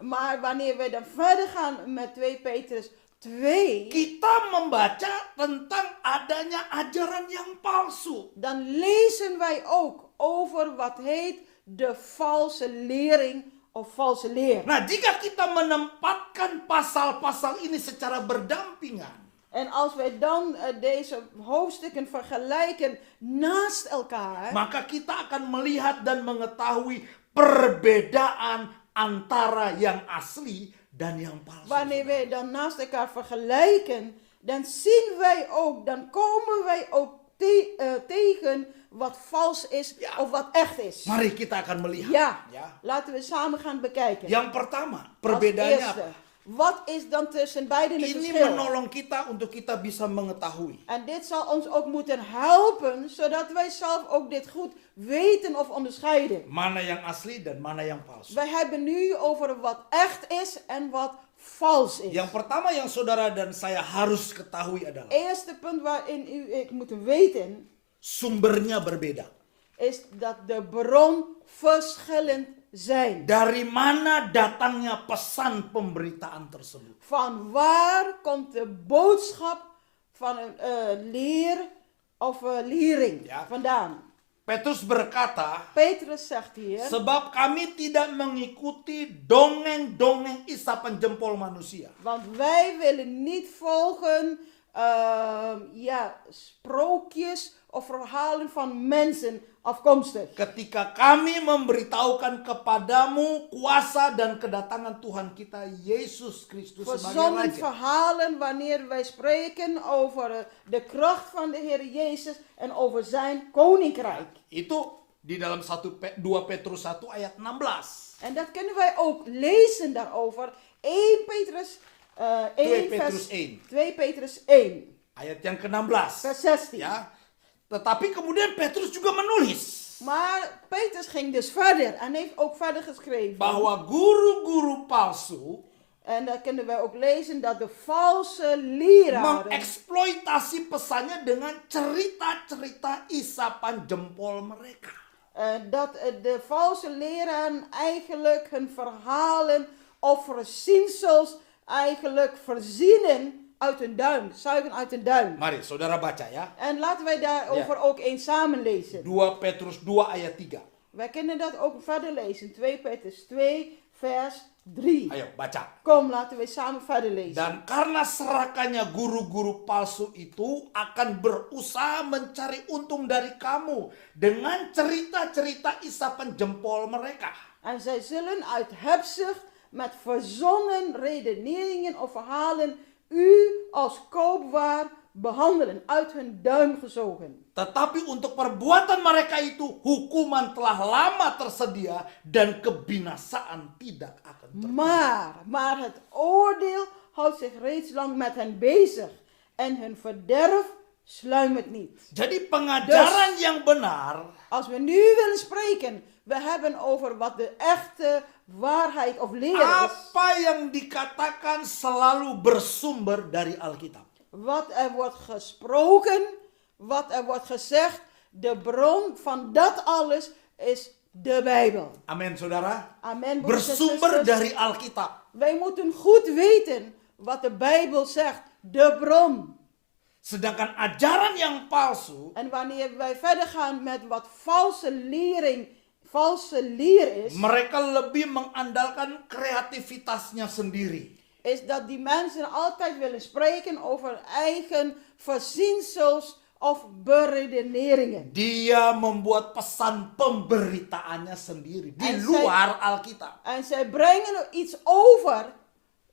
Maar wanneer we dan verder gaan met 2 Petrus 2, kita membaca tentang adanya ajaran yang palsu. dan lezen wij ook over wat heet de valse lering of valse leer. Nah, jika kita menempatkan pasal-pasal ini secara berdampingan, En als wij dan deze hoofdstukken vergelijken naast elkaar, maka kita akan melihat dan mengetahui perbedaan antara yang asli dan yang palsu. wanneer wij dan naast elkaar vergelijken, dan zien wij ook, dan komen wij ook tegen wat vals is Ja. of wat echt is. Mari kita akan melihat. Ja, Ya. laten we samen gaan bekijken. Yang pertama, Als perbedaannya eerste, apa? wat is dan tussen beiden het Ini verschil? menolong kita untuk kita bisa mengetahui. En dit zal ons ook moeten helpen, zodat wij zelf ook dit goed weten of onderscheiden. Mana yang asli dan mana yang palsu. Wij hebben nu over wat echt is en wat vals is. Yang pertama yang saudara dan saya harus ketahui adalah Eerste punt waarin ik moet weten, sumbernya berbeda. is dat de bron verschillend zijn. Dari mana datangnya pesan pemberitaan tersebut? Van waar komt de boodschap van een leer of lering Ja. vandaan? Petrus berkata, Petrus zegt hier, sebab kami tidak mengikuti dongeng-dongeng isapan jempol manusia. want wij willen niet volgen sprookjes of verhalen van mensen afkomstig. Ketika kami memberitahukan kepadamu kuasa dan kedatangan Tuhan kita Yesus Kristus sebagai Verzonnen Raja. verhalen wanneer wij spreken over de kracht van de Heer Jezus en over zijn koninkrijk. Itu di dalam 2 Petrus 1 ayat 16. En dat kunnen wij ook lezen daarover. 1 Petrus 1, 2 Petrus 1. 2 Petrus 1, Ayat yang ke-16. vers 16. Ya. Tetapi kemudian Petrus juga menulis Maar Petrus ging dus verder en heeft ook verder geschreven. bahwa guru-guru palsu En dan kunnen wij ook lezen dat de valse leraren mengeksploitasi pesannya dengan cerita-cerita isapan jempol mereka. dat de valse leraren eigenlijk hun verhalen of verzinsels eigenlijk verzinnen uit hun duim, zuigen uit hun duim. Mari saudara baca ya. En laten wij daarover ook eens samen lezen. 2 Petrus 2 ayat 3. Wij kunnen dat ook verder lezen. 2 Petrus 2 vers 3. Ayo baca. Kom, laten we samen verder lezen. Dan karena serakannya guru-guru palsu itu akan berusaha mencari untung dari kamu dengan cerita-cerita isapan jempol mereka. En zij zullen uit hebzucht met verzonnen redeneringen of verhalen u als koopwaar behandelen, uit hun duim gezogen. Tetapi untuk perbuatan mereka itu hukuman telah lama tersedia dan kebinasaan tidak akan terjadi. Maar het oordeel houdt zich reeds lang met hen bezig en hun verderf sluimert niet. Jadi pengajaran yang benar Als we nu willen spreken, we hebben over wat de echte waarheid of leer is. apa yang dikatakan selalu bersumber dari Alkitab. Wat er wordt gesproken, wat er wordt gezegd, de bron van dat alles is de Bijbel. Amin saudara. Amen. broeders en Bersumber zusters. dari Alkitab. Wij moeten goed weten wat de Bijbel zegt, de bron. Sedangkan ajaran yang palsu En wanneer wij verder gaan met wat valse lering valse leer is, mereka lebih mengandalkan kreativitasnya sendiri. is dat die mensen altijd willen spreken over eigen verzinsels of beredeneringen. Dia membuat pesan pemberitaannya sendiri di En luar Alkitab. En zij brengen iets over,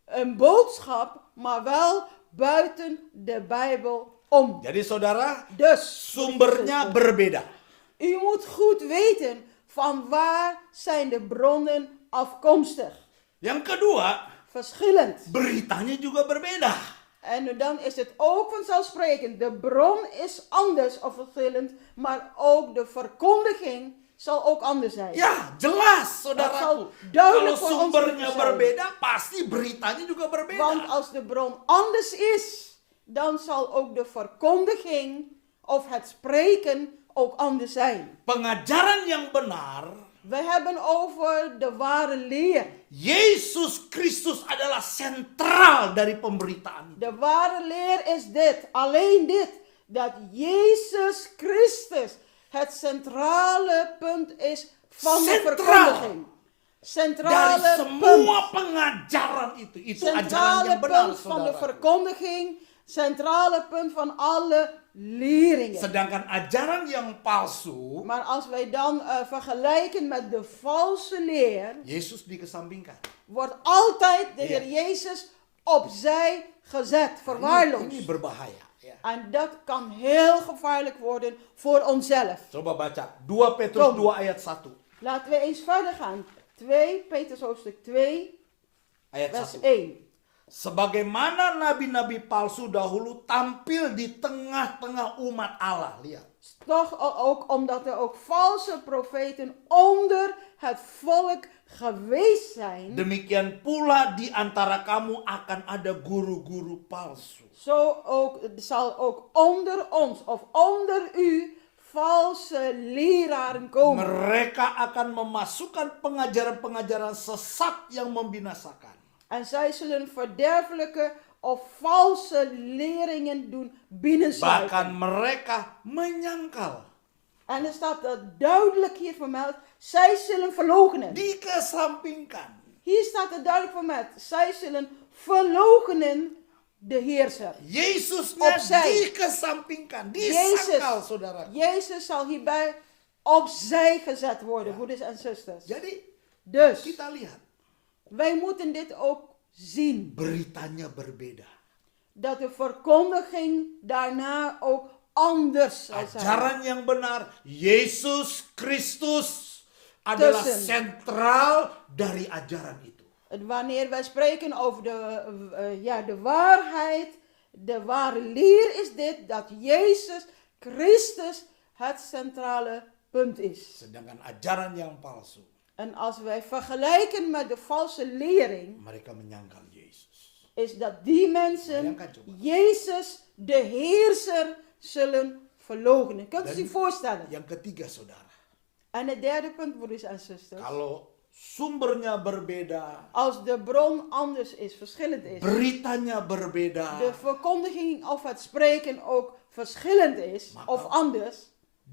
een boodschap, maar wel buiten de Bijbel om. Jadi saudara, Dus, sumbernya berbeda. u moet goed weten van waar zijn de bronnen afkomstig. Yang kedua, Verschillend. beritanya juga berbeda. En dan is het ook vanzelfsprekend. De bron is anders of verschillend, maar ook de verkondiging zal ook anders zijn. Ya, jelas zal saudaraku. duidelijk Kalau voor ons sumbernya zijn. berbeda, pasti beritanya juga berbeda. Want als de bron anders is, dan zal ook de verkondiging of het spreken ook anders zijn. Pengajaran yang benar, We hebben over de ware leer. Yesus Kristus adalah sentral dari pemberitaan itu. De ware leer is dit, alleen dit, dat Jezus Christus het centrale punt is van de Centraal. verkondiging. Dari Centrale semua punt. pengajaran itu ajaran Centrale yang benar, punt van de saudara. verkondiging. Centrale punt van alle leringen. Sedangkan ajaran yang palsu, Maar als wij dan vergelijken met de valse leer, Yesus dikesampingkan. wordt altijd de Ja. Heer Jezus opzij gezet, Ini verwaarloosd. berbahaya. Ya. En dat kan heel gevaarlijk worden voor onszelf. Coba baca 2 Petrus Kom. 2 ayat 1. Laten we eens verder gaan. 2 Petrus hoofdstuk 2, Ayat vers 1. 1. Sebagaimana nabi-nabi palsu dahulu tampil di tengah-tengah umat Allah. Lihat. Toch ook omdat er ook valse profeten onder het volk geweest zijn. Demikian pula di antara kamu akan ada guru-guru palsu. Zo ook, zal ook onder ons of onder u valse leraren komen. Mereka akan memasukkan pengajaran-pengajaran sesat yang membinasakan. En zij zullen verderfelijke of valse leringen doen binnensluipen. Bahkan mereka menyangkal. En er staat duidelijk hier vermeld, zij zullen verloochenen. Dikesampingkan. Hier staat het duidelijk vermeld, zij zullen verloochenen de heerser. Yesusnya Opzij. dikesampingkan. Disangkal, saudara. Jezus zal hierbij opzij gezet worden, broeders en zusters. Jadi Dus, kita lihat. wij moeten dit ook zien. Beritanya berbeda. Dat de verkondiging daarna ook anders zal zijn. Ajaran yang benar, Yesus Kristus adalah Tussen. sentral dari ajaran itu. Wanneer wij spreken over de waarheid, de ware leer is dit, dat Jezus Christus het centrale punt is. Sedangkan ajaran yang palsu, En als wij vergelijken met de valse lering, mereka menyangkal Yesus. is dat die mensen Bayangkan coba. Jezus de heerser zullen verloochenen. Kunt u Dan- zich voorstellen? Yang ketiga, saudara, En het derde punt, broeders en zusters. kalau sumbernya berbeda, Als de bron anders is, verschillend is. beritanya berbeda, De verkondiging of het spreken ook verschillend is Maar of ook- anders,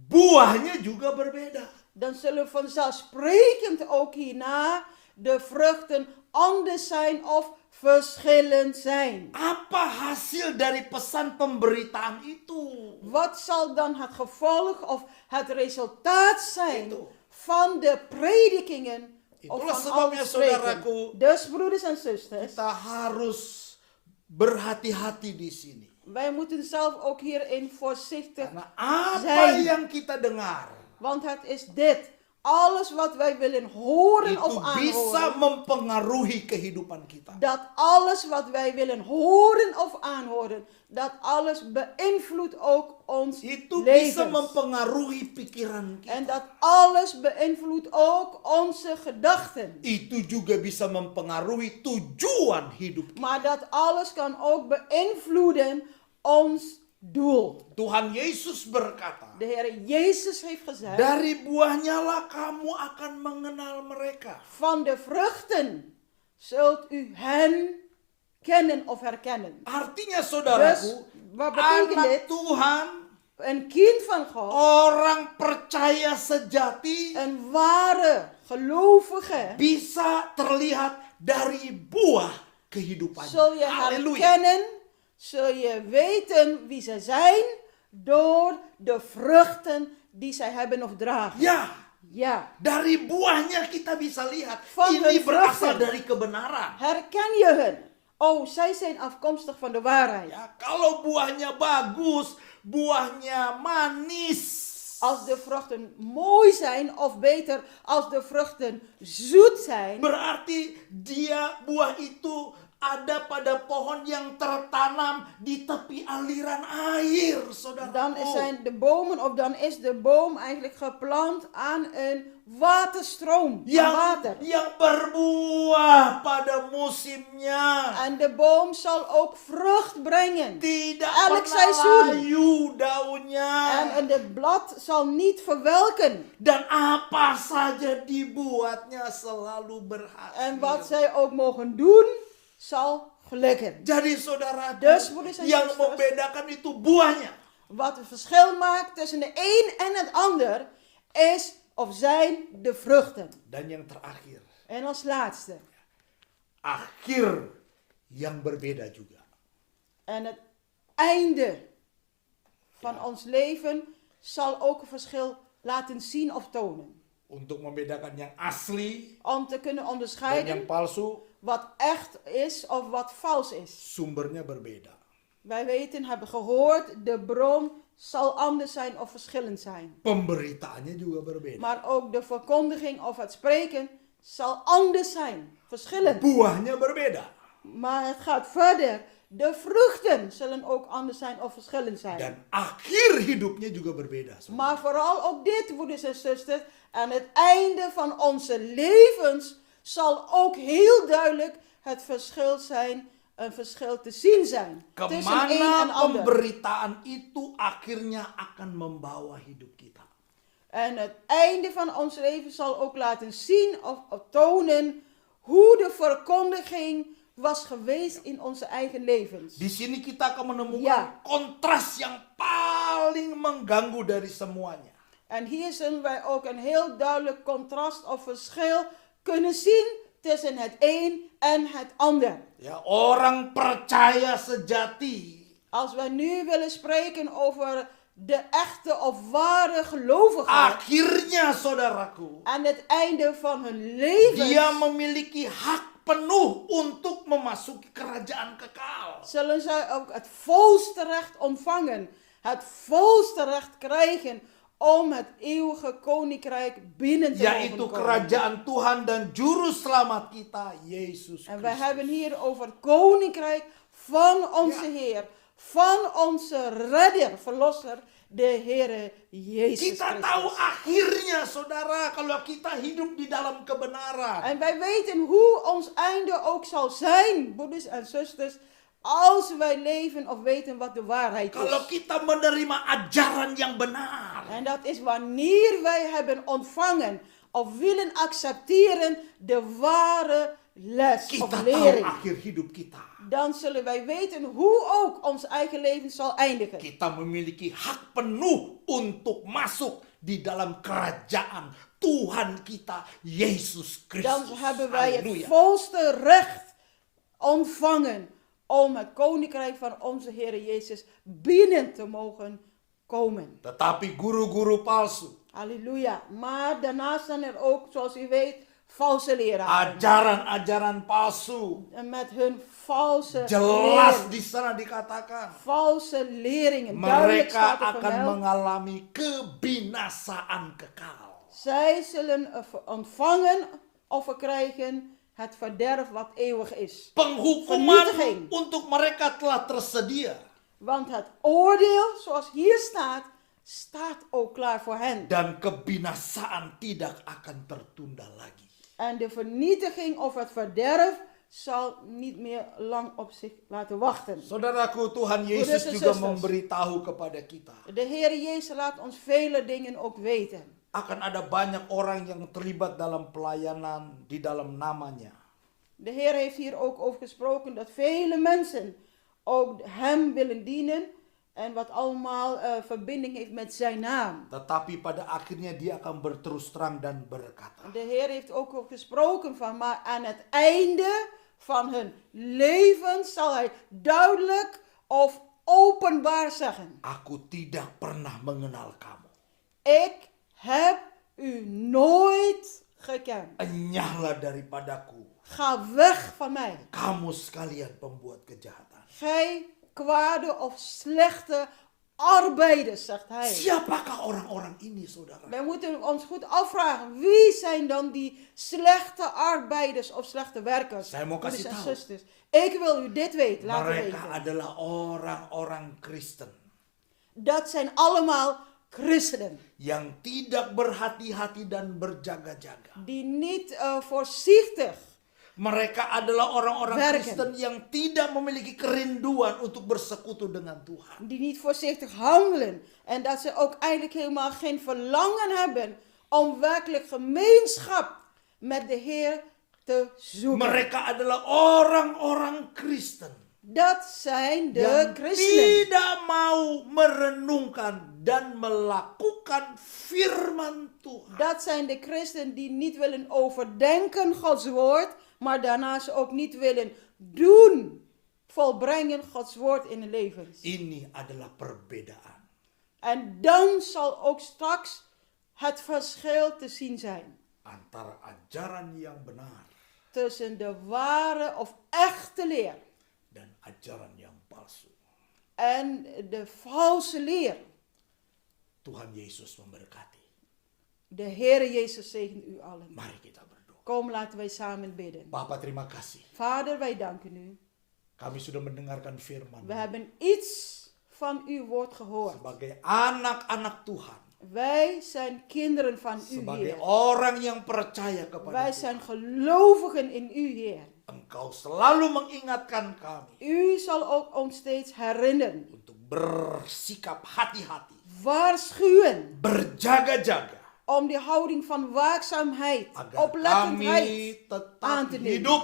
buahnya juga berbeda. dan zullen vanzelfsprekend ook hierna de vruchten anders zijn of verschillend zijn. Apa hasil dari pesan pemberitaan itu? Wat zal dan het gevolg of het resultaat zijn Itu. van de predikingen of Itulah van al sebabnya, het spreken? saudaraku, Dus broeders en zusters, kita harus berhati-hati di sini. wij moeten zelf ook hierin voorzichtig, Karena apa Zijn. yang kita dengar want het is dit. Alles wat wij willen horen itu of bisa aanhoren, mempengaruhi kehidupan kita. dat alles wat wij willen horen of aanhoren, dat alles beïnvloedt ook ons Itu bisa leven. mempengaruhi pikiran kita. En dat alles beïnvloedt ook onze gedachten. Itu juga bisa mempengaruhi tujuan hidup kita. Maar dat alles kan ook beïnvloeden ons doel. Tuhan Yesus berkata, De Heer Jezus heeft gezegd, dari buahnya lah kamu akan mengenal mereka. van de vruchten zult u hen kennen of herkennen. Artinya Dus, saudaraku, wat betekent anak dit? Tuhan een kind van God, orang percaya sejati een ware gelovige, bisa terlihat dari buah kehidupannya. zul je Halleluja. herkennen, zul je weten wie ze zijn door de vruchten die zij hebben of dragen. Ya, Ja, dari buahnya kita bisa lihat. Van Ini hun berasal vruchten. dari kebenaran. herken je hun? Oh, zij zijn afkomstig van de waarheid. Ya, kalau buahnya bagus, buahnya manis. Als de vruchten mooi zijn, of beter, als de vruchten zoet zijn, Berarti buah itu ada pada pohon yang tertanam di tepi aliran air, saudara. dan zijn de bomen, of dan is de boom eigenlijk geplant aan een waterstroom, aan water. Yang berbuah pada musimnya. En de boom zal ook vrucht brengen. Tidak Elk pernah seizoen. layu daunnya. En het blad zal niet verwelken. Dan apa saja dibuatnya selalu berhasil. En wat zij ook mogen doen, zal gelukken. Jadi saudara, Dus, broeders en yang zusters, membedakan itu buahnya. wat het verschil maakt tussen de een en het ander, is of zijn de vruchten. Dan yang terakhir, En als laatste, akhir yang berbeda juga. en het einde van ons leven zal ook een verschil laten zien of tonen. Untuk membedakan yang asli Om te kunnen dan yang onderscheiden palsu, wat echt is of wat vals is. sumbernya berbeda. Wij weten, hebben gehoord, de bron zal anders zijn of verschillend zijn. Pemberitaannya juga berbeda. Maar ook de verkondiging of het spreken zal anders zijn, verschillend. Buahnya berbeda. Maar het gaat verder. De vruchten zullen ook anders zijn of verschillend zijn. Dan akhir hidupnya juga berbeda. saudara. Maar vooral ook dit, broeders en zusters, aan het einde van onze levens zal ook heel duidelijk het verschil zijn, een verschil te zien zijn. Tussen een en Kemana ander. pemberitaan itu akhirnya akan membawa hidup kita. En het einde van ons leven zal ook laten zien of tonen hoe de verkondiging was geweest in onze eigen levens. Di sini kita akan menemukan Ja. kontras yang paling mengganggu dari semuanya. En hier zullen wij ook een heel duidelijk contrast of verschil kunnen zien tussen het een en het ander. Ya, orang percaya sejati Als wij nu willen spreken over de echte of ware gelovigen akhirnya, saudaraku, aan het einde van hun leven, dia memiliki hak penuh untuk memasuki kerajaan kekal. zullen zij ook het volste recht ontvangen, het volste recht krijgen om het eeuwige koninkrijk binnen te mogen Yaitu komen. kerajaan Tuhan dan juru selamat kita, Yesus En wij Kristus. hebben hier over het koninkrijk van onze Heer, van onze redder, verlosser, de Heere Jezus Kita tahu Christus. akhirnya, saudara, kalau kita hidup di dalam kebenaran. En wij weten hoe ons einde ook zal zijn, broeders en zusters, als wij leven of weten wat de waarheid Kalau is. kita menerima ajaran yang benar. En dat is wanneer wij hebben ontvangen of willen accepteren de ware les of Kita tahu lering. akhir hidup kita. Dan zullen wij weten hoe ook ons eigen leven zal eindigen. Kita memiliki hak penuh untuk masuk di dalam kerajaan Tuhan kita, Yesus Dan Kristus. hebben wij het Halleluja. volste recht ontvangen om het koninkrijk van onze Heer Jezus binnen te mogen komen. Tetapi guru-guru palsu, Halleluja. Maar daarnaast zijn er ook, zoals u weet, valse leraren. ajaran-ajaran palsu. En met hun valse Jelas lering, di sana dikatakan. valse leringen. Duidelijk Mereka staat er akan vermeld. mengalami kebinasaan kekal. Zij zullen ontvangen of verkrijgen het verderf wat eeuwig is. Penghukuman Vernietiging. untuk mereka telah tersedia. Want het oordeel, zoals hier staat, staat ook klaar voor hen. Dan kebinasaan tidak akan tertunda lagi. En de vernietiging of het verderf zal niet meer lang op zich laten wachten. Saudaraku, Tuhan Yesus Broeders en juga zusters. memberitahu kepada kita. De Heer Jezus laat ons vele dingen ook weten. Akan ada banyak orang yang terlibat dalam pelayanan di dalam namanya. De Heer heeft hier ook over gesproken dat vele mensen ook hem willen dienen En wat allemaal verbinding heeft met zijn naam. Tetapi pada akhirnya dia akan berterus terang dan berkata, De Heer heeft ook gesproken van, maar aan het einde van hun leven zal hij duidelijk of openbaar zeggen. aku tidak pernah mengenal kamu. Ik heb u nooit gekend. Enyahlah daripadaku, Ga weg van mij. kamu sekalian pembuat kejahatan. Gij kwade of slechte arbeiders, zegt hij. Siapakah orang-orang ini, saudara? Wij moeten ons goed afvragen, wie zijn dan die slechte arbeiders of slechte werkers? Saya mau Broeders kasih en tahu. zusters, ik wil u dit laten Mereka weten. adalah orang-orang Kristen Dat zijn allemaal christenen. yang tidak berhati-hati dan berjaga-jaga. Die niet voorzichtig. Mereka adalah orang-orang Werken. Kristen yang tidak memiliki kerinduan untuk bersekutu dengan Tuhan. Die niet voorzichtig handelen. En dat ze ook eigenlijk helemaal geen verlangen hebben om werkelijk gemeenschap met de Heer te zoeken. Mereka adalah orang-orang Kristen Dat zijn de yang christenen. tidak mau merenungkan dan melakukan firman Tuhan. Dat zijn de christenen die niet willen overdenken Gods woord, maar daarnaast ook niet willen doen, volbrengen Gods woord in hun levens. Ini adalah perbedaan. En dan zal ook straks het verschil te zien zijn Antara ajaran yang benar tussen de ware of echte leer dan ajaran yang palsu. en de valse leer. Tuhan Yesus memberkati. De Heere Jezus zegen u allen. Mari kita berdoa. Kom, laten wij samen bidden. Bapa, terima kasih. Vader, wij danken u. Kami sudah mendengarkan firman. We hebben iets van uw woord gehoord. Sebagai anak-anak Tuhan. Wij zijn kinderen van u, Sebagai Heer. orang yang percaya kepada Wij Tuhan. zijn gelovigen in u, Heer. Engkau selalu mengingatkan kami. U zal ook ons steeds herinneren. Untuk bersikap hati-hati. Waarschuwen. Berjaga-jaga. Om die houding van waakzaamheid, Agar oplettendheid kami tetap aan te nemen. hidup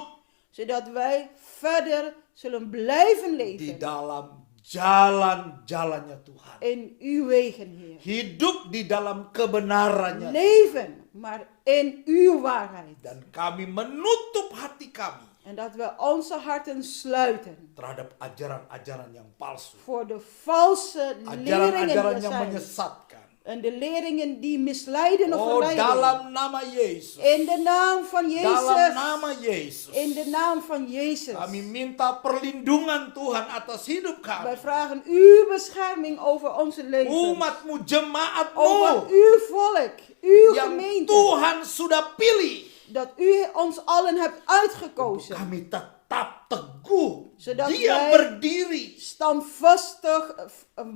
Zodat wij verder zullen blijven di leven dalam jalan-jalannya Tuhan. in uw wegen, Heer. Hidup di dalam kebenarannya. Leven, maar in uw waarheid. Dan kami menutup hati kami En dat we onze harten sluiten terhadap ajaran-ajaran yang palsu. voor de valse leringen Ajaran-ajaran die yang er zijn. menyesatkan. En de leringen die misleiden of Oh, verleiden. dalam nama Yesus. In de naam van Dalam Jezus. nama Yesus. In de naam van Jezus. Kami minta perlindungan Tuhan atas hidup Wij kami. vragen uw bescherming over onze leven. Umatmu, jemaatmu. Over uw volk, uw Yang gemeente. Tuhan sudah pilih. Dat u ons allen hebt uitgekozen. Kami tetap teguh. Zodat Dia wij berdiri. standvastig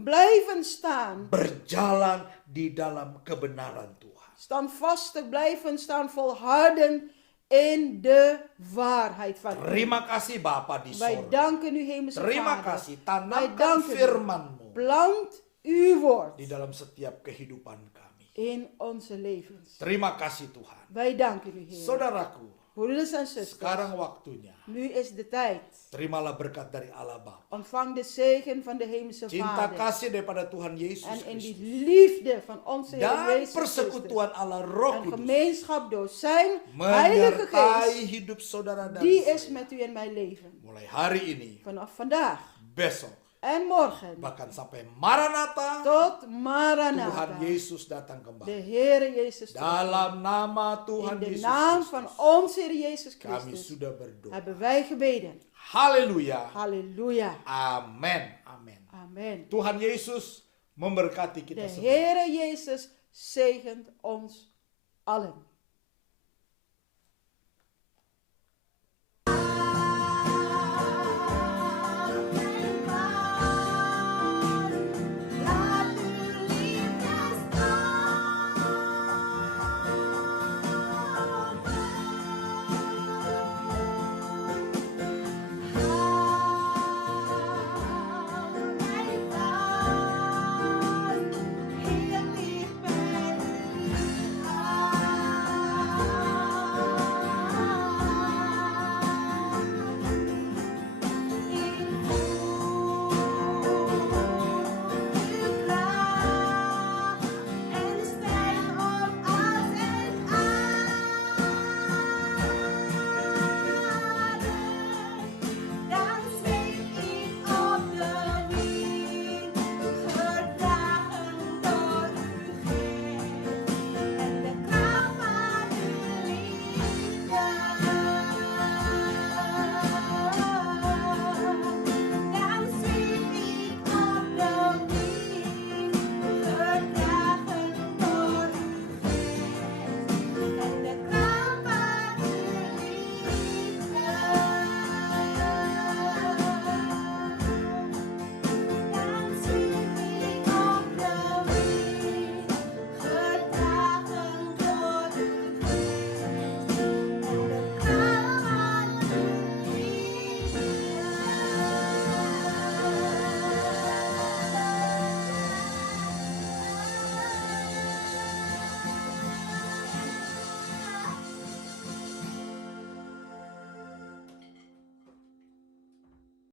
blijven staan. Berjalan di dalam kebenaran Tuhan. Standvastig blijven staan, volharden in de waarheid van u. Terima kasih Bapa di Wij sorga. danken u, hemelse Terima Vader. kasih. Wij Tanamkan danken u. firman-Mu Plant uw woord di dalam setiap kehidupan kami. in onze levens. Terima kasih Tuhan. Wij danken u, Heer. Saudaraku, Broeders en zusters, sekarang waktunya. nu is de tijd. Terimalah berkat dari Allah Bapa. Ontvang de zegen van de hemelse Cinta Vader. kasih daripada Tuhan Yesus En in die Kristus. liefde van onze Heer Dan Jezus Christus. persekutuan Allah Roh En Kudus. gemeenschap door zijn Heilige Menyertai Geest. hidup saudara dan Die saya. is met u in mijn leven. Mulai hari ini, Vanaf vandaag besok, en morgen. bahkan sampai Maranatha, Tot Tuhan Maranatha. Yesus datang De kembali. Heere Jezus terug. Dalam nama In Tuhan de Yesus naam Kristus, van onze Heer Jezus kami Christus sudah berdoa. hebben wij gebeden. Haleluya. Halleluja. Amin. Amin. Amen. Tuhan Yesus memberkati De kita semua. Heere Jezus zegent ons allen.